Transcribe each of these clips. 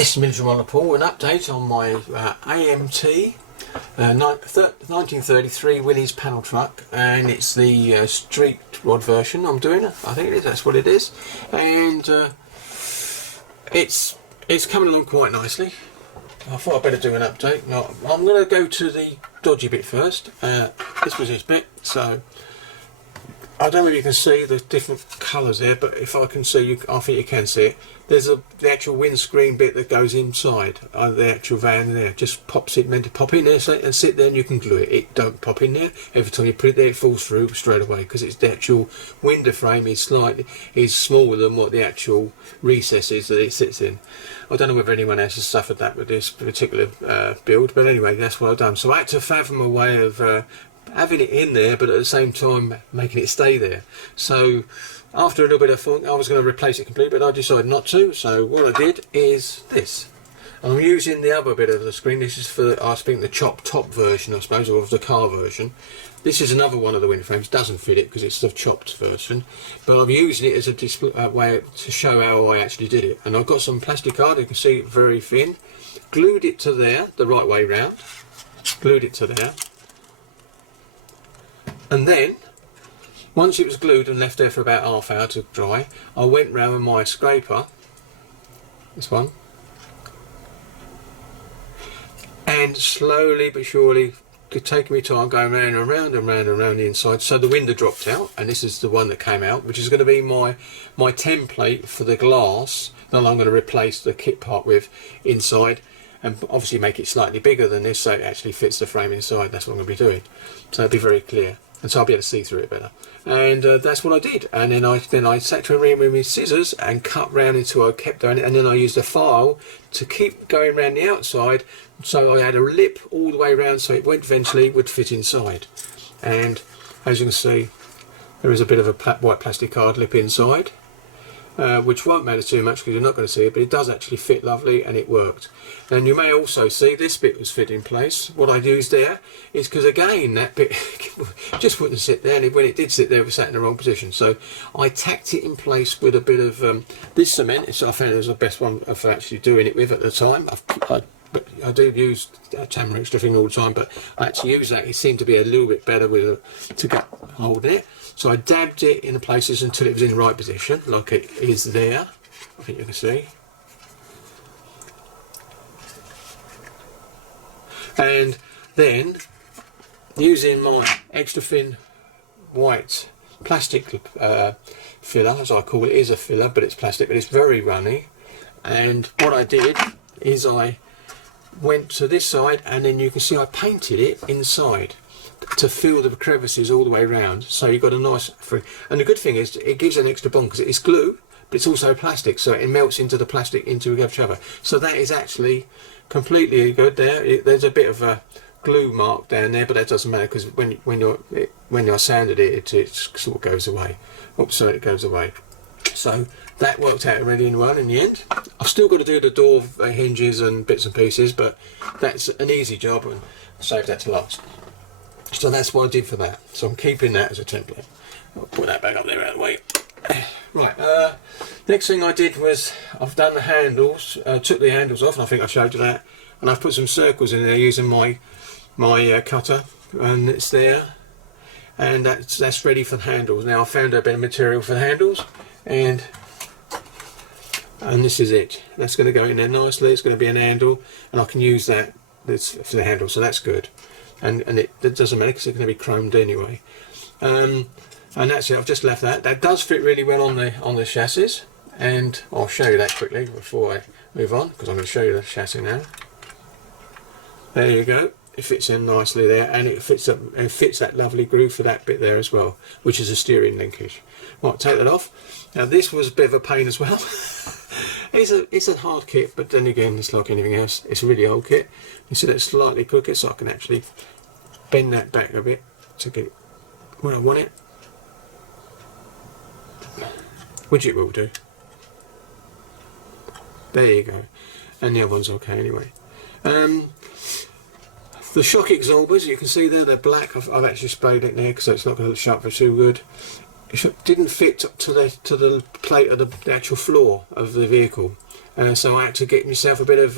This is Military Monopole, an update on my AMT 1933 Willys panel truck, and it's the street rod version I'm doing. I think it is, that's what it is, and it's coming along quite nicely. I thought I'd better do an update. Now, I'm going to go to the dodgy bit first. This was this bit, so I don't know if you can see the different colours there, but if I can see, I think you can see it. There's the actual windscreen bit that goes inside the actual van there. Just pops it, meant to pop in there and sit there, and you can glue it. It don't pop in there. Every time you put it there, it falls through straight away because it's the actual window frame is smaller than what the actual recess is that it sits in. I don't know whether anyone else has suffered that with this particular build, but anyway, that's what I've done. So I had to fathom a way of having it in there, but at the same time making it stay there. So after a little bit of thought, I was going to replace it completely, but I decided not to. So what I did is this. I'm using the other bit of the screen. This is for, I think, the chopped top version, I suppose, or of the car version. This is another one of the window frames. Doesn't fit it because it's the chopped version, but I'm using it as a display way to show how I actually did it. And I've got some plastic card. You can see it very thin. Glued it to there the right way round. Glued it to there. And then, once it was glued and left there for about half hour to dry, I went round with my scraper, this one, and slowly but surely, taking me time, going round and round and round and round the inside. So the window dropped out, and this is the one that came out, which is going to be my template for the glass that I'm going to replace the kit part with inside, and obviously make it slightly bigger than this so it actually fits the frame inside. That's what I'm going to be doing. So it'll be very clear. And so I'll be able to see through it better. And that's what I did. And then I sat around with my scissors and cut round until I kept doing it. And then I used a file to keep going around the outside. So I had a lip all the way around so it eventually would fit inside. And as you can see, there is a bit of a white plastic card lip inside, which won't matter too much because you're not going to see it, but it does actually fit lovely and it worked. And you may also see this bit was fit in place. What I used there is because, again, that bit just wouldn't sit there, and when it did sit there, it was sat in the wrong position. So I tacked it in place with a bit of this cement. So I found it was the best one for actually doing it with at the time. I do use Tamar extra thing all the time, but I actually use that. It seemed to be a little bit better to get hold of it. So I dabbed it in the places until it was in the right position, like it is there. I think you can see. And then, using my extra thin white plastic filler, as I call it, is a filler, but it's plastic, but it's very runny. And what I did is I went to this side, and then you can see I painted it inside to fill the crevices all the way around. So you've got a nice free. And the good thing is it gives an extra bond because it's glue, but it's also plastic, so it melts into the plastic into each other. So that is actually completely good there. There's a bit of a glue mark down there, but that doesn't matter because when you're sanded it sort of goes away. Oops, so it goes away. So that worked out really well in the end. I've still got to do the door hinges and bits and pieces, but that's an easy job and save that to last. So that's what I did for that. So I'm keeping that as a template. I'll put that back up there out of the way. Right, next thing I did was I've done the handles, took the handles off, and I think I showed you that, and I've put some circles in there using my cutter, and it's there, and that's ready for the handles. Now I found a bit of material for the handles, and this is it. That's going to go in there nicely. It's going to be an handle, and I can use that for the handle, so that's good. And it doesn't matter because it's going to be chromed anyway. And that's it. I've just left that. That does fit really well on the chassis, and I'll show you that quickly before I move on, because I'm going to show you the chassis now. There you go. It fits in nicely there, and it fits up and fits that lovely groove for that bit there as well, which is a steering linkage. Right, take that off. Now this was a bit of a pain as well. It's a hard kit, but then again, it's like anything else. It's a really old kit. You see that slightly crooked, so I can actually bend that back a bit to get it where I want it. Widget will do. There you go. And the other one's okay anyway. The shock absorbers, you can see there, they're black. I've actually sprayed it there because it's not going to show up for too good. It didn't fit to the plate of the actual floor of the vehicle. so I had to get myself a bit of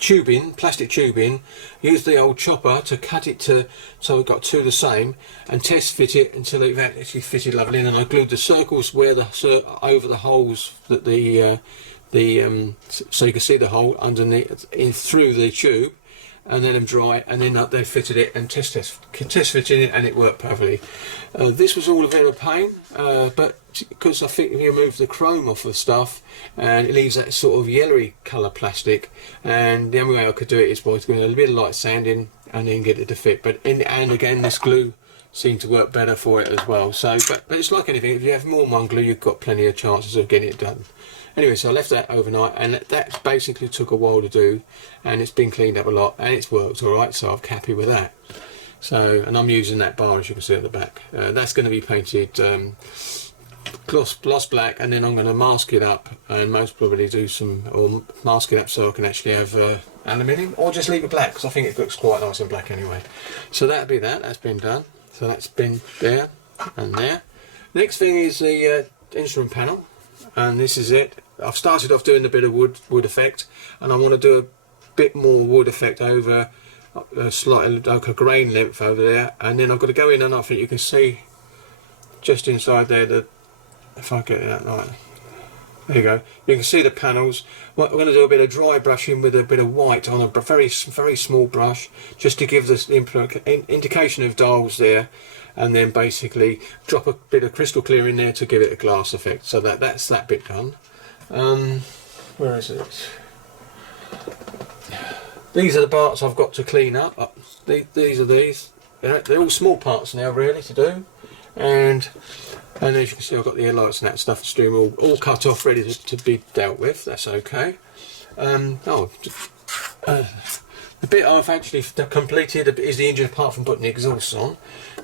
tubing, plastic tubing, use the old chopper to cut it to so we got two the same, and test fit it until it actually fitted lovely. And then I glued the circles where over the holes that so you can see the hole underneath through the tube, and let them dry, and then they fitted it and test fitted it, and it worked perfectly. This was all a bit of a pain, but because I think if you remove the chrome off of stuff, and it leaves that sort of yellowy colour plastic, and the only way I could do it is by doing a little bit of light sanding and then get it to fit. And again, this glue seemed to work better for it as well. So, but it's like anything, if you have more than one glue, you've got plenty of chances of getting it done. Anyway, so I left that overnight, and that basically took a while to do, and it's been cleaned up a lot, and it's worked all right, so I'm happy with that. So, and I'm using that bar, as you can see at the back. That's going to be painted gloss black, and then I'm going to mask it up, and most probably mask it up so I can actually have aluminium, or just leave it black, because I think it looks quite nice in black anyway. So that'll be that's been done. So that's been there and there. Next thing is the instrument panel. And this is it. I've started off doing a bit of wood effect, and I want to do a bit more wood effect over slightly like a grain length over there, and then I've got to go in, and I think you can see just inside there if I get that right, there you go, you can see the panels. Well, I'm going to do a bit of dry brushing with a bit of white on a very small brush, just to give this indication of dials there, and then basically drop a bit of crystal clear in there to give it a glass effect. So that's that bit done. Where is it? These are the parts I've got to clean up. These are these. They're all small parts now, really, to do. And as you can see, I've got the headlights and that stuff, stream all cut off, ready to be dealt with. That's okay. The bit I've actually completed is the engine, apart from putting the exhaust on.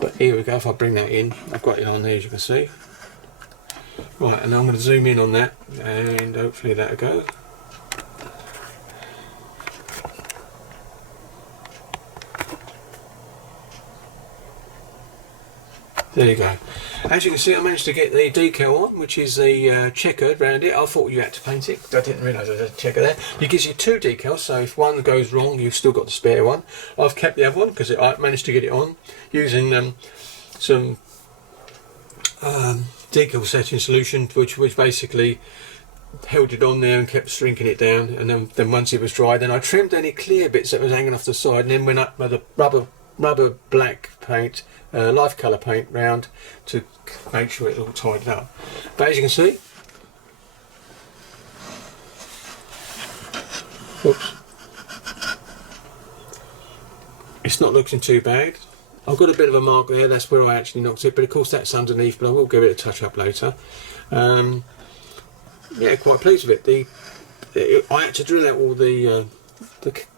But here we go, if I bring that in, I've got it on there, as you can see. Right, and I'm going to zoom in on that, and hopefully that'll go. There you go. As you can see, I managed to get the decal on, which is the checkered round it. I thought you had to paint it. I didn't realise there was a checker there. It gives you two decals, so if one goes wrong, you've still got the spare one. I've kept the other one because I managed to get it on using some decal setting solution, which basically held it on there and kept shrinking it down. And then once it was dry, then I trimmed any clear bits that was hanging off the side, and then went up with a rubber black paint, life colour paint round to make sure it's all tidied up. But as you can see, whoops, it's not looking too bad. I've got a bit of a mark there, that's where I actually knocked it, but of course that's underneath, but I will give it a touch up later. Yeah, quite pleased with it. I had to drill out all the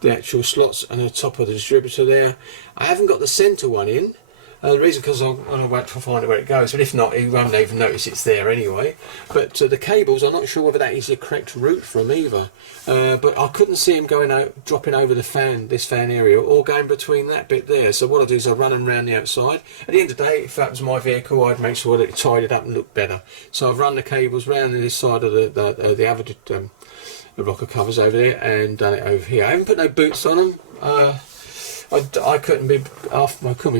actual slots and the top of the distributor there. I haven't got the centre one in. The reason because I'll wait to find out where it goes, but if not, you won't even notice it's there anyway. But the cables, I'm not sure whether that is the correct route from either. But I couldn't see them going out, dropping over this fan area, or going between that bit there. So what I do is I run them around the outside. At the end of the day, if that was my vehicle, I'd make sure that it tidied up and looked better. So I've run the cables round this side of the other rocker covers over there, and done it over here. I haven't put no boots on them. I couldn't be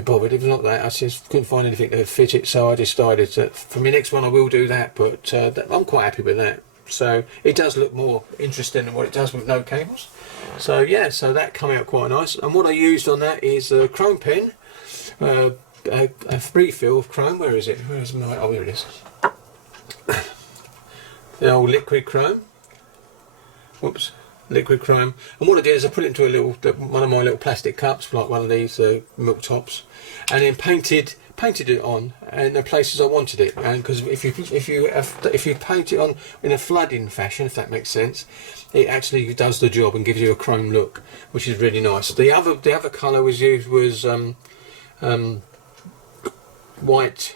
bothered. If not that, I just couldn't find anything to fit it, so I decided that for my next one I will do that. But I'm quite happy with that. So it does look more interesting than what it does with no cables. So yeah, so that came out quite nice. And what I used on that is a chrome pen, a refill of chrome. Where is it? Where's my? Oh, here it is. The old liquid chrome. Whoops. Liquid chrome, and what I did is I put it into one of my little plastic cups, like one of these milk tops, and then painted it on in the places I wanted it. And because if you paint it on in a flooding fashion, if that makes sense, it actually does the job and gives you a chrome look, which is really nice. The other colour was used was white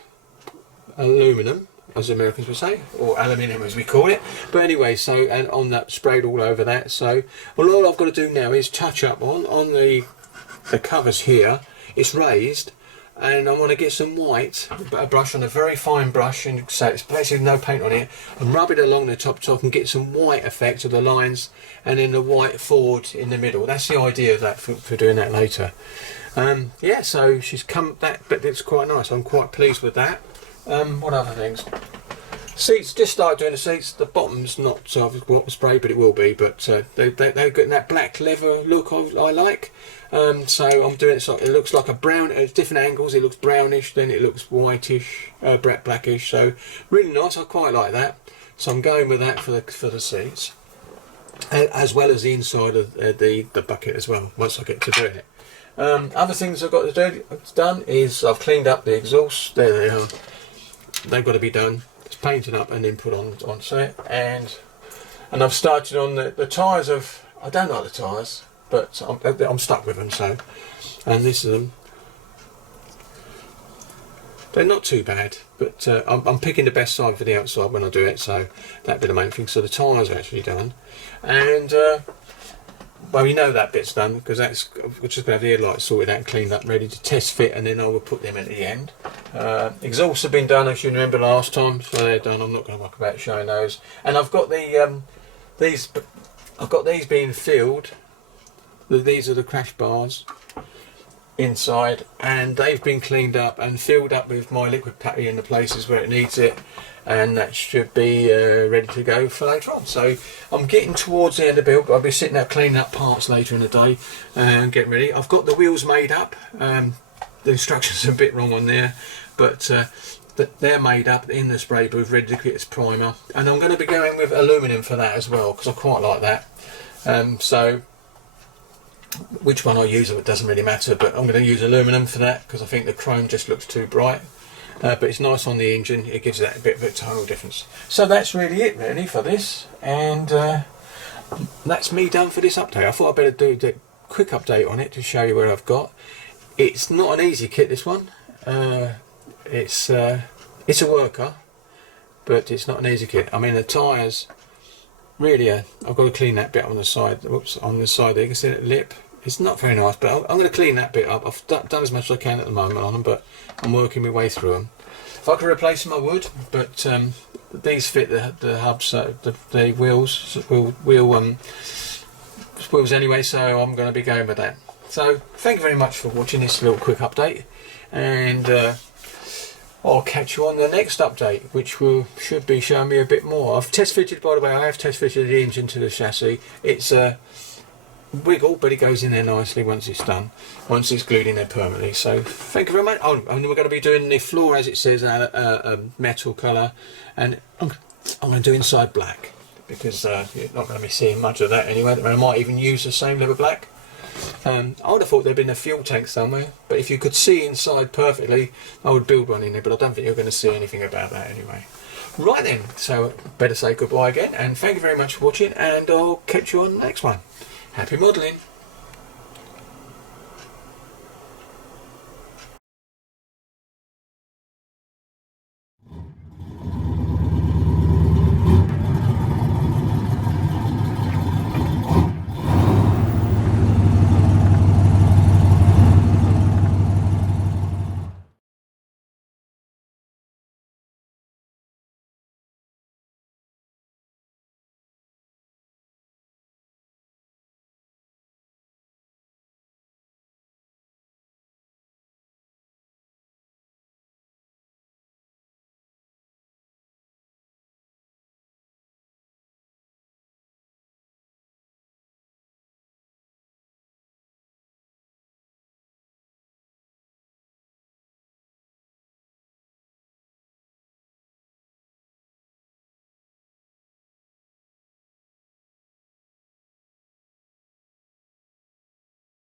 aluminium, as the Americans would say, or aluminium as we call it. But anyway, so, and on that, sprayed all over that. So well, all I've got to do now is touch up on the covers here. It's raised, and I want to get some white, a brush on a very fine brush, and so it's basically no paint on it, and rub it along the top so I can get some white effect of the lines, and then the white forward in the middle. That's the idea of that for doing that later. Yeah, so she's come, but it's quite nice. I'm quite pleased with that. What other things? Seats, just started doing the seats. The bottom's not spray, but it will be. But they've got that black leather look I like. So I'm doing it so it looks like a brown at different angles. It looks brownish, then it looks whitish, blackish. So really nice. I quite like that. So I'm going with that for the seats, as well as the inside of the bucket as well. Once I get to doing it. Other things I've got to do done is I've cleaned up the exhaust. There they are. They've got to be done. It's painted up and then put on set, and I've started on the tyres of. I don't like the tyres, but I'm stuck with them. So, and this is them. They're not too bad, but I'm picking the best side for the outside when I do it. So that'd be the main thing. So the tyres are actually done, and well, you know that bit's done because we're just going to have the headlights sorted out, cleaned up, ready to test fit, and then I will put them at the end. Exhausts have been done, as you remember last time, so they're done. I'm not going to muck about showing those. And I've got these being filled. These are the crash bars inside, and they've been cleaned up and filled up with my liquid patty in the places where it needs it, and that should be ready to go for later on. So I'm getting towards the end of the build. I'll be sitting there cleaning up parts later in the day and getting ready. I've got the wheels made up. The instructions are a bit wrong on there, but they're made up in the spray booth, ready to get its primer. And I'm going to be going with aluminium for that as well, because I quite like that. So which one I use, it doesn't really matter, but I'm going to use aluminium for that because I think the chrome just looks too bright. But it's nice on the engine, it gives that a bit of a tonal difference. So that's really it really for this, and that's me done for this update. I thought I'd better do a quick update on it to show you what I've got. It's not an easy kit, this one. It's a worker, but it's not an easy kit. I mean, the tyres, really, I've got to clean that bit on the side. Whoops, on the side there, you can see that lip. It's not very nice, but I'm going to clean that bit up. I've done as much as I can at the moment on them, but I'm working my way through them. If I could replace them, I would, but these fit the hubs, the wheels anyway, so I'm going to be going with that. So thank you very much for watching this little quick update, and I'll catch you on the next update, which should be showing me a bit more. I've test fitted, by the way, I have test fitted the engine to the chassis. It's a wiggle, but it goes in there nicely once it's done, once it's glued in there permanently. So thank you very much. Oh, and we're going to be doing the floor, as it says, a metal colour, and I'm going to do inside black, because you're not going to be seeing much of that anyway. I might even use the same leather black. I would have thought there'd been a fuel tank somewhere, but if you could see inside perfectly, I would build one in there, but I don't think you're going to see anything about that anyway. Right then, so better say goodbye again, and thank you very much for watching, and I'll catch you on the next one. Happy modelling!